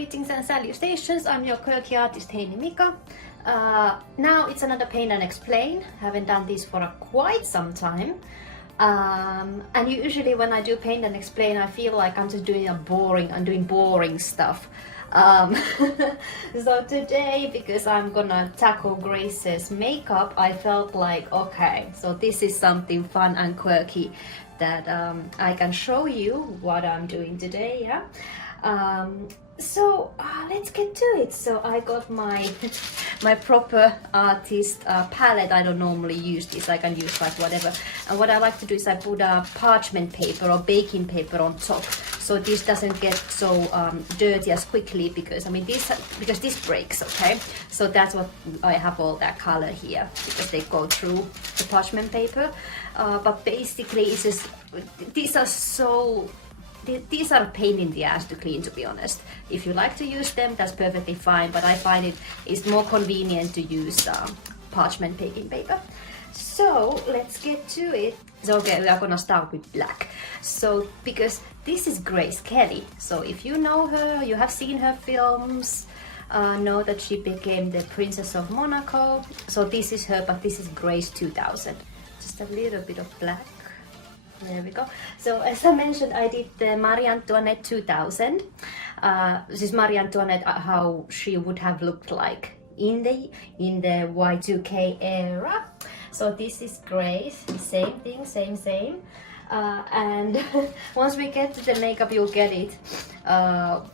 greetings and salutations. I'm your quirky artist Heini Mika. Now it's another paint and explain. Haven't done this for quite some time. And usually when I do paint and explain, I feel like I'm just doing boring stuff. So today, because I'm gonna tackle Grace's makeup, I felt like, okay, so this is something fun and quirky that I can show you what I'm doing today, yeah? So let's get to it. So I got my my proper artist palette. I don't normally use this, I can use like whatever. And what I like to do is I put a parchment paper or baking paper on top, so this doesn't get so dirty as quickly, because I mean this breaks, okay? So that's what I have all that color here, because they go through the parchment paper. But basically it's just, these are a pain in the ass to clean, to be honest. If you like to use them, that's perfectly fine, but I find it's more convenient to use parchment baking paper. So let's get to it. So okay, we are gonna start with black. So because this is Grace Kelly, so if you know her, you have seen her films, know that she became the Princess of Monaco. So this is her, but this is Grace 2000. Just a little bit of black. There we go. So as I mentioned, I did the Marie Antoinette 2000. This is Marie Antoinette, how she would have looked like in the Y2K era. So this is Grace, same thing, same. And once we get to the makeup, you'll get it,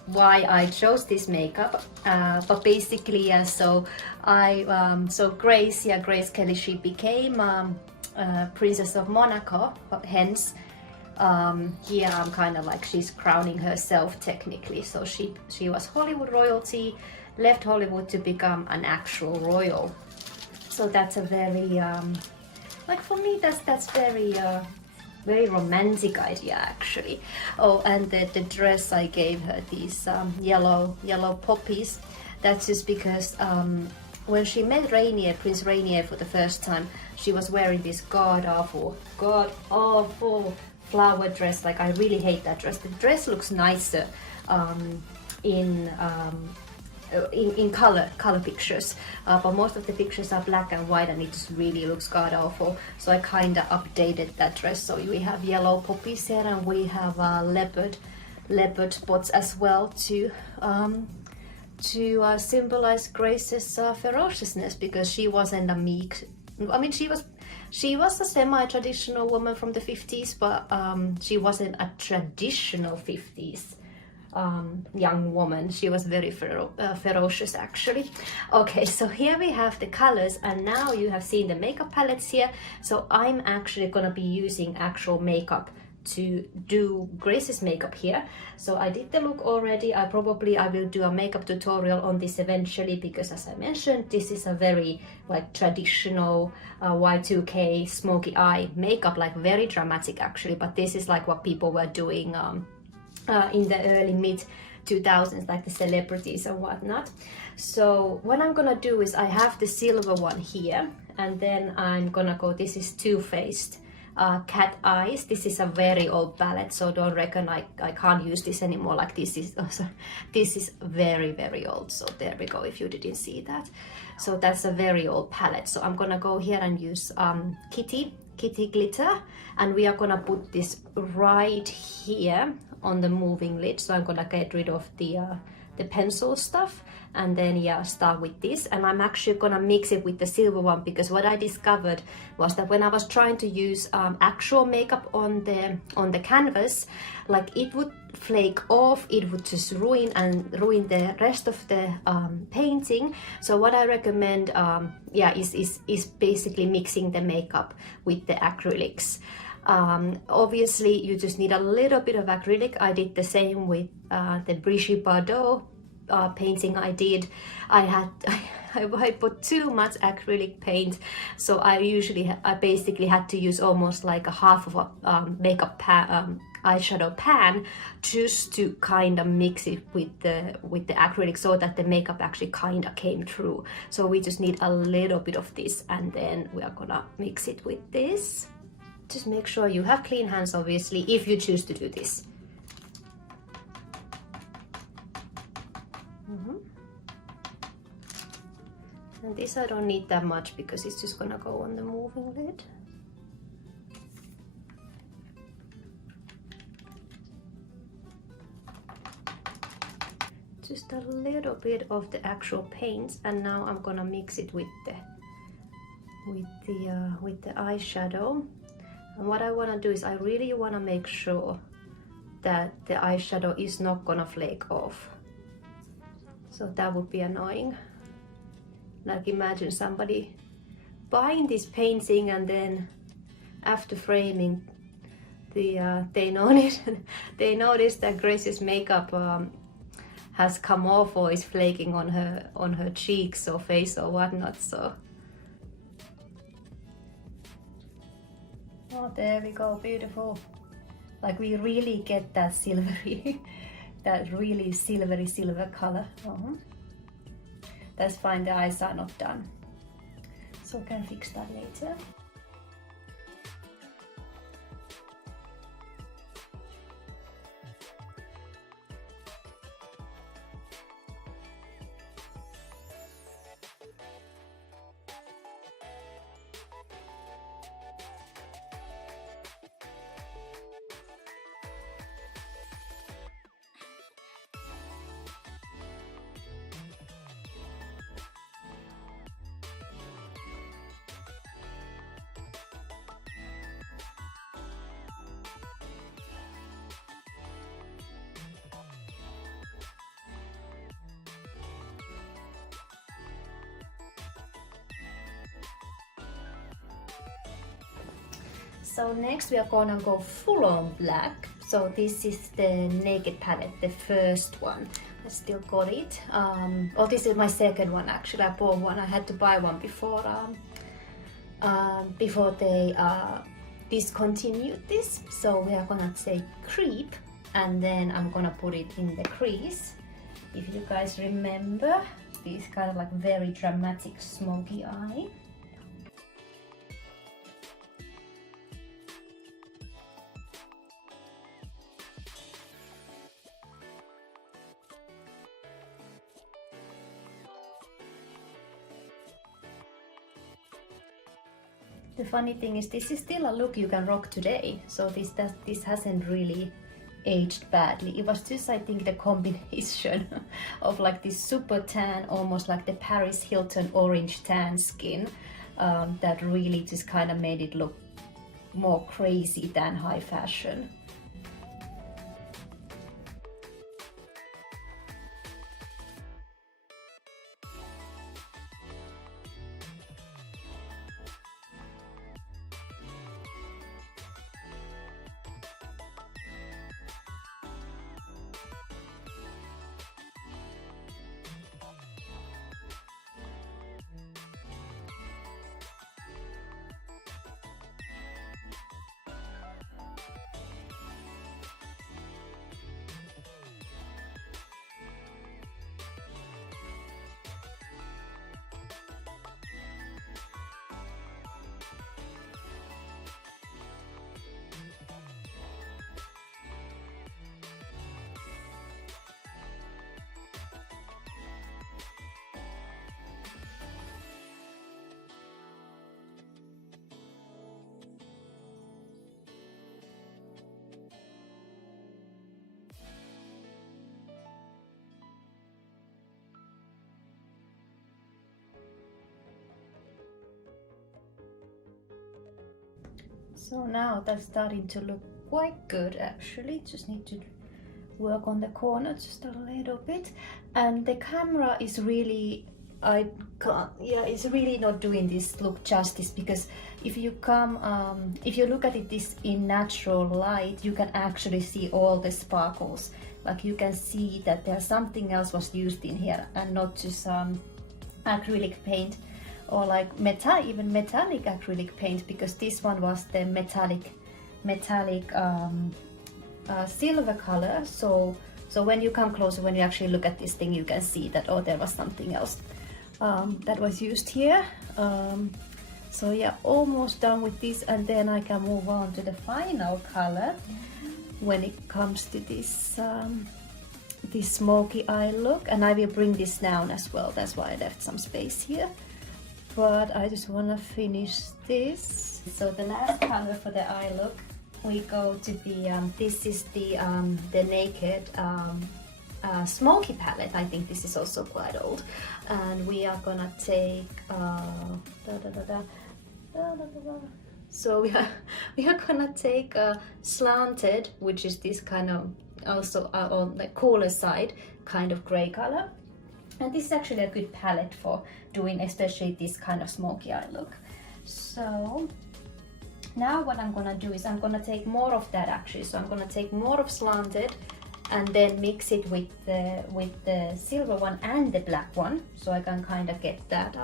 why I chose this makeup. But basically, so Grace Kelly, she became Princess of Monaco, hence here I'm kind of like she's crowning herself technically. So she was Hollywood royalty, left Hollywood to become an actual royal. So that's a very like for me that's very romantic idea actually. Oh, and the dress I gave her, these yellow poppies. That's just because when she met Prince Rainier for the first time, she was wearing this god awful flower dress. Like, I really hate that dress. The dress looks nicer in color pictures, but most of the pictures are black and white, and it just really looks god awful. So I kind of updated that dress. So we have yellow poppies here, and we have leopard spots as well to symbolize Grace's ferociousness, because she wasn't a meek. I mean, she was a semi-traditional woman from the 50s, but she wasn't a traditional 50s young woman. She was very ferocious actually. Okay, so here we have the colors, and now you have seen the makeup palettes here. So I'm actually gonna be using actual makeup to do Grace's makeup here. So I did the look already. I will do a makeup tutorial on this eventually, because as I mentioned, this is a very like traditional Y2K smoky eye makeup, like very dramatic actually, but this is like what people were doing in the early mid 2000s, like the celebrities and whatnot. So what I'm gonna do is I have the silver one here, and then I'm gonna go, this is Too Faced Cat Eyes. This is a very old palette, so don't reckon I can't use this anymore. Like this is very old. So there we go, if you didn't see that. So that's a very old palette. So I'm gonna go here and use Kitty glitter, and we are gonna put this right here on the moving lid. So I'm gonna get rid of the pencil stuff, and then start with this. And I'm actually gonna mix it with the silver one, because what I discovered was that when I was trying to use actual makeup on the canvas, like it would flake off, it would just ruin the rest of the painting. So what I recommend is basically mixing the makeup with the acrylics. Obviously you just need a little bit of acrylic. I did the same with the Brigitte Bardot painting I did. I put too much acrylic paint, so I basically had to use almost like a half of a makeup eyeshadow pan, just to kind of mix it with the acrylic, so that the makeup actually kind of came through. So we just need a little bit of this, and then we are gonna mix it with this. Just make sure you have clean hands, obviously, if you choose to do this. this I don't need that much because it's just gonna go on the moving lid. Just a little bit of the actual paints, and now I'm gonna mix it with the eyeshadow. And what I wanna do is I really wanna make sure that the eyeshadow is not gonna flake off. So that would be annoying. Like imagine somebody buying this painting and then after framing, they notice that Grace's makeup has come off or is flaking on her cheeks or face or whatnot. So oh, there we go, beautiful. Like we really get that silvery, that really silvery silver color. That's fine, the eyes are not done, so we can fix that later. So next we are gonna go full on black. So this is the Naked palette, the first one. I still got it. Oh, this is my second one actually. I bought one. I had to buy one before they discontinued this. So we are gonna say Creep, and then I'm gonna put it in the crease. If you guys remember, this kind of like very dramatic smoky eye. The funny thing is this is still a look you can rock today, so this hasn't really aged badly. It was just, I think, the combination of like this super tan, almost like the Paris Hilton orange tan skin, that really just kind of made it look more crazy than high fashion. So now that's starting to look quite good actually. Just need to work on the corner just a little bit. And the camera is really, it's really not doing this look justice, because if you look at it this in natural light, you can actually see all the sparkles. Like you can see that there's something else was used in here and not just acrylic paint. Or like even metallic acrylic paint, because this one was the metallic silver color. So when you come closer, when you actually look at this thing, you can see that, oh, there was something else that was used here. So yeah, almost done with this, and then I can move on to the final color when it comes to this this smoky eye look. And I will bring this down as well. That's why I left some space here. but I just want to finish this. So the last color for the eye look, we go to the this is the Naked Smoky palette. I think this is also quite old, and we are gonna take so we are gonna take Slanted, which is this kind of also on the cooler side kind of gray color, and this is actually a good palette for doing especially this kind of smoky eye look. So now what I'm gonna do is I'm gonna take more of that actually. So I'm gonna take more of Slanted and then mix it with the silver one and the black one, so I can kind of get that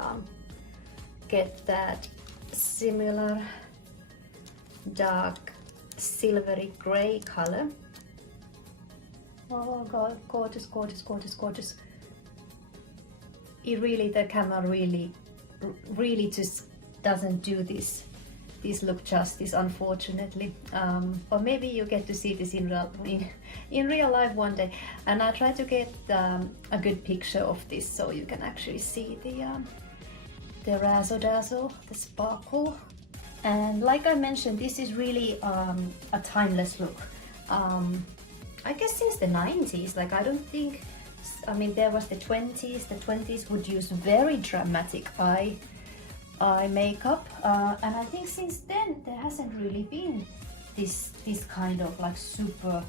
similar dark silvery gray color. Oh god, gorgeous, gorgeous, gorgeous, gorgeous. It really, the camera really just doesn't do this look justice, unfortunately. But maybe you get to see this in real life one day, and I try to get a good picture of this so you can actually see the razzle dazzle, the sparkle. And like I mentioned, this is really a timeless look. I guess since the 90s, like I don't think, I mean there was the 20s would use very dramatic eye makeup, and I think since then there hasn't really been this kind of like super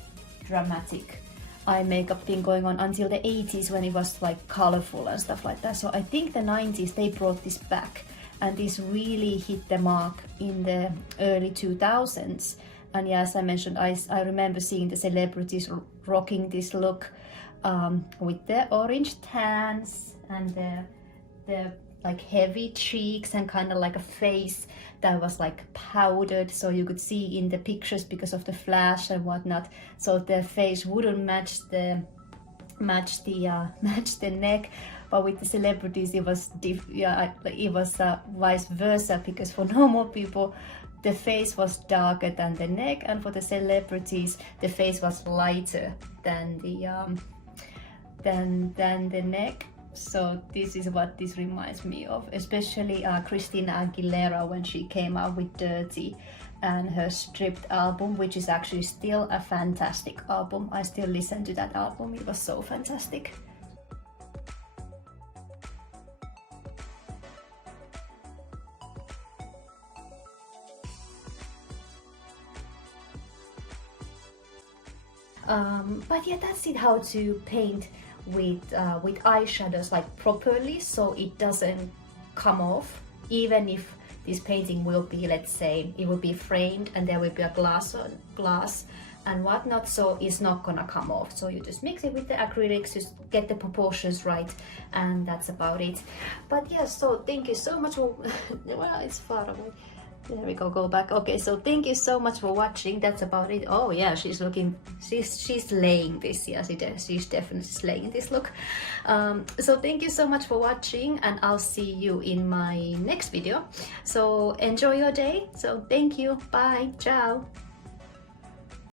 dramatic eye makeup thing going on until the 80s, when it was like colorful and stuff like that. So I think the 90s they brought this back, and this really hit the mark in the early 2000s. And yeah, as I mentioned, I remember seeing the celebrities rocking this look with the orange tans and the like heavy cheeks and kind of like a face that was like powdered, so you could see in the pictures because of the flash and whatnot, so the face wouldn't match the neck. But with the celebrities it was vice versa, because for normal people the face was darker than the neck, and for the celebrities the face was lighter than the neck. So this is what this reminds me of, especially Christina Aguilera when she came out with Dirty and her Stripped album, which is actually still a fantastic album. I still listen to that album, it was so fantastic. But yeah, that's it, how to paint with eyeshadows like properly, so it doesn't come off, even if this painting will be, let's say, it will be framed and there will be a glass and whatnot, so it's not gonna come off. So you just mix it with the acrylics, just get the proportions right, and that's about it. But yeah, so thank you so much for well, it's far away. There we go back. Okay, so thank you so much for watching. That's about it. Oh yeah, she's slaying this. Yes, she's definitely slaying this look. So thank you so much for watching, and I'll see you in my next video. So enjoy your day. So thank you. Bye. Ciao.